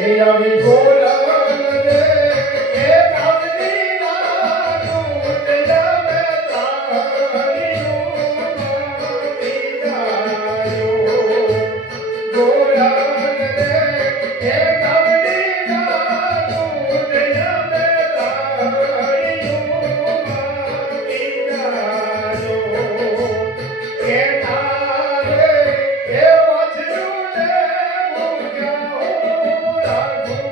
એ આવી ગોરન રે એ કામની નાનું જમે તાળીયું મારી જાયો ગોરન રે એ કામની નાનું જમે તાળીયું મારી જાયો કે તારે એ વચનું ને ભૂખ્યા હું રાખું